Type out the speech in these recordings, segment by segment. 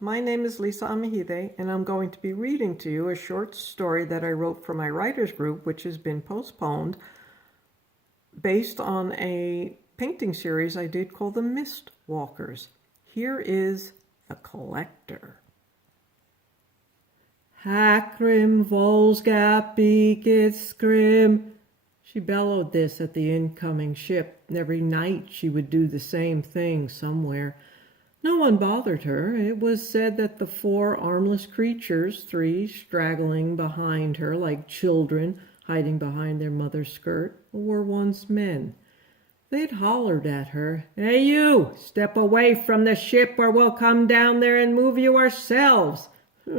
My name is Lisa Ameijide, and I'm going to be reading to you a short story that I wrote for my writers group, which has been postponed, based on a painting series I did called The Mist Walkers. Here is The Collector. Hakrim Volsgap Beakit Scrim. She bellowed this at the incoming ship. Every night she would do the same thing somewhere. No one bothered her. It was said that the four armless creatures, three straggling behind her like children hiding behind their mother's skirt, were once men. They'd hollered at her, "Hey you, step away from the ship or we'll come down there and move you ourselves."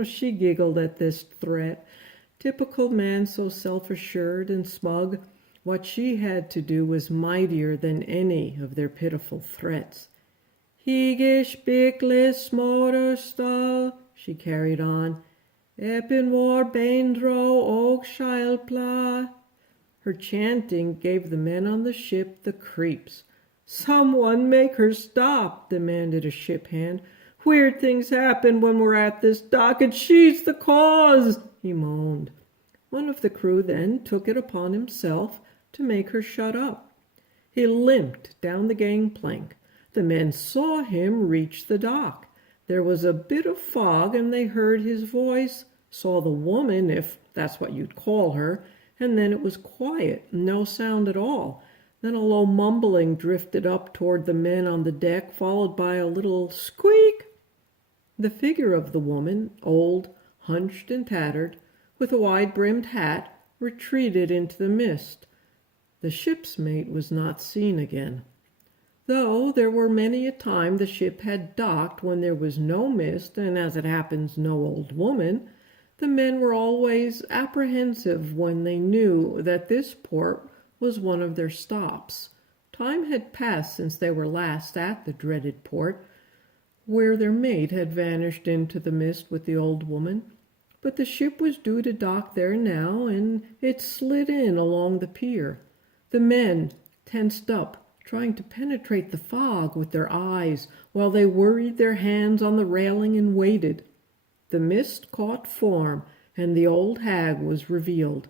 She giggled at this threat. Typical man, so self-assured and smug. What she had to do was mightier than any of their pitiful threats. "Higish biglis motorstal," she carried on. "Eppin war baindro og shilpla." Her chanting gave the men on the ship the creeps. "Someone make her stop," demanded a ship hand. "Weird things happen when we're at this dock, and she's the cause," he moaned. One of the crew then took it upon himself to make her shut up. He limped down the gangplank. The men saw him reach the dock. There was a bit of fog, and they heard his voice, saw the woman, if that's what you'd call her, and then it was quiet, no sound at all. Then a low mumbling drifted up toward the men on the deck, followed by a little squeak. The figure of the woman, old, hunched and tattered, with a wide-brimmed hat, retreated into the mist. The ship's mate was not seen again. Though there were many a time the ship had docked when there was no mist and, as it happens, no old woman, the men were always apprehensive when they knew that this port was one of their stops. Time had passed since they were last at the dreaded port, where their mate had vanished into the mist with the old woman. But the ship was due to dock there now, and it slid in along the pier. The men tensed up, trying to penetrate the fog with their eyes, while they worried their hands on the railing and waited. The mist caught form, and the old hag was revealed.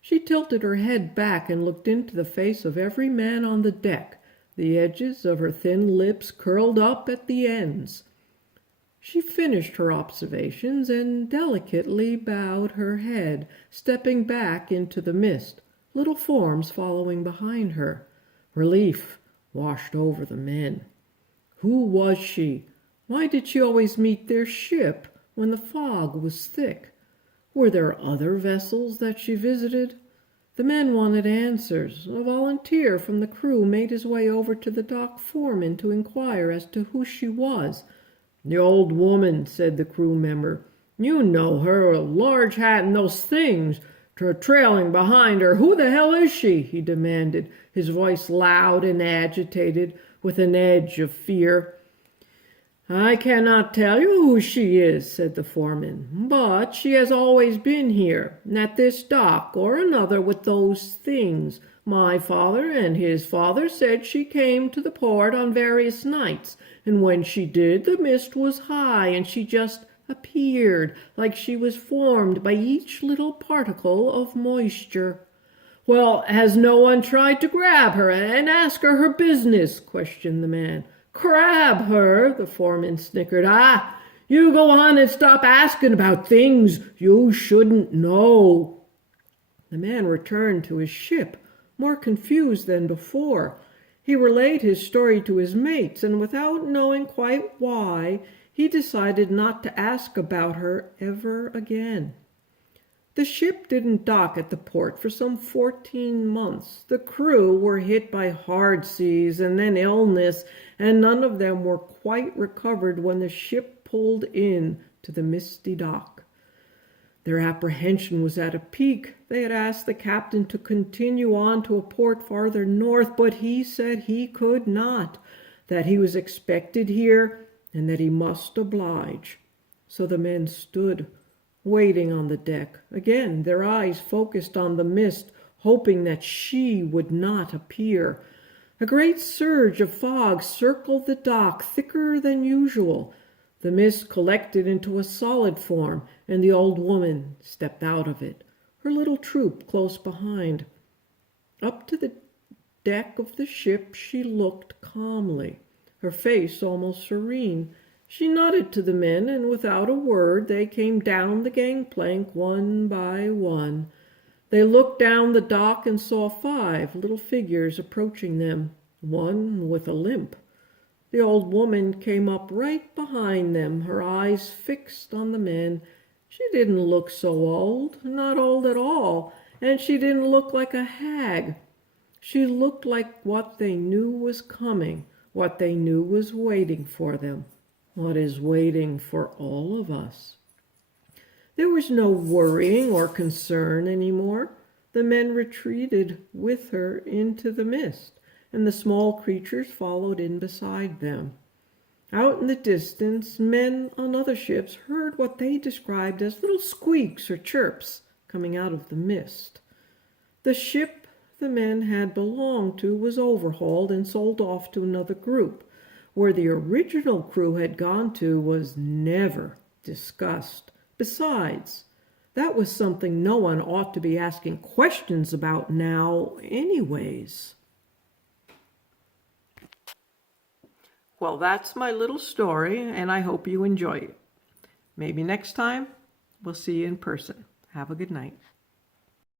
She tilted her head back and looked into the face of every man on the deck. The edges of her thin lips curled up at the ends. She finished her observations and delicately bowed her head, stepping back into the mist, little forms following behind her. Relief washed over the men. Who was she? Why did she always meet their ship when the fog was thick? Were there other vessels that she visited? The men wanted answers. A volunteer from the crew made his way over to the dock foreman to inquire as to who she was. "The old woman," said the crew member. "You know her, a large hat and those things trailing behind her. Who the hell is she?" he demanded, his voice loud and agitated, with an edge of fear. "I cannot tell you who she is," said the foreman, "but she has always been here, at this dock or another with those things. My father and his father said she came to the port on various nights, and when she did, the mist was high, and she just appeared like she was formed by each little particle of moisture." "Well, has no one tried to grab her and ask her business?" questioned the man. "Grab her?" the foreman snickered. "Ah, you go on and stop asking about things you shouldn't know." The man returned to his ship, more confused than before. He relayed his story to his mates, and without knowing quite why, he decided not to ask about her ever again. The ship didn't dock at the port for some 14 months. The crew were hit by hard seas and then illness, and none of them were quite recovered when the ship pulled in to the misty dock. Their apprehension was at a peak. They had asked the captain to continue on to a port farther north, but he said he could not, that he was expected here, and that he must oblige. So the men stood, waiting on the deck. Again, their eyes focused on the mist, hoping that she would not appear. A great surge of fog circled the dock, thicker than usual. The mist collected into a solid form, and the old woman stepped out of it, her little troop close behind. Up to the deck of the ship she looked calmly, her face almost serene. She nodded to the men, and without a word they came down the gangplank one by one. They looked down the dock and saw 5 little figures approaching them, one with a limp. The old woman came up right behind them, her eyes fixed on the men. She didn't look so old, not old at all, and she didn't look like a hag. She looked like what they knew was coming, what they knew was waiting for them, what is waiting for all of us. There was no worrying or concern anymore. The men retreated with her into the mist, and the small creatures followed in beside them. Out in the distance, men on other ships heard what they described as little squeaks or chirps coming out of the mist. The ship the men had belonged to was overhauled and sold off to another group. Where the original crew had gone to was never discussed. Besides, that was something no one ought to be asking questions about now anyways. Well, that's my little story, and I hope you enjoy it. Maybe next time we'll see you in person. Have a good night.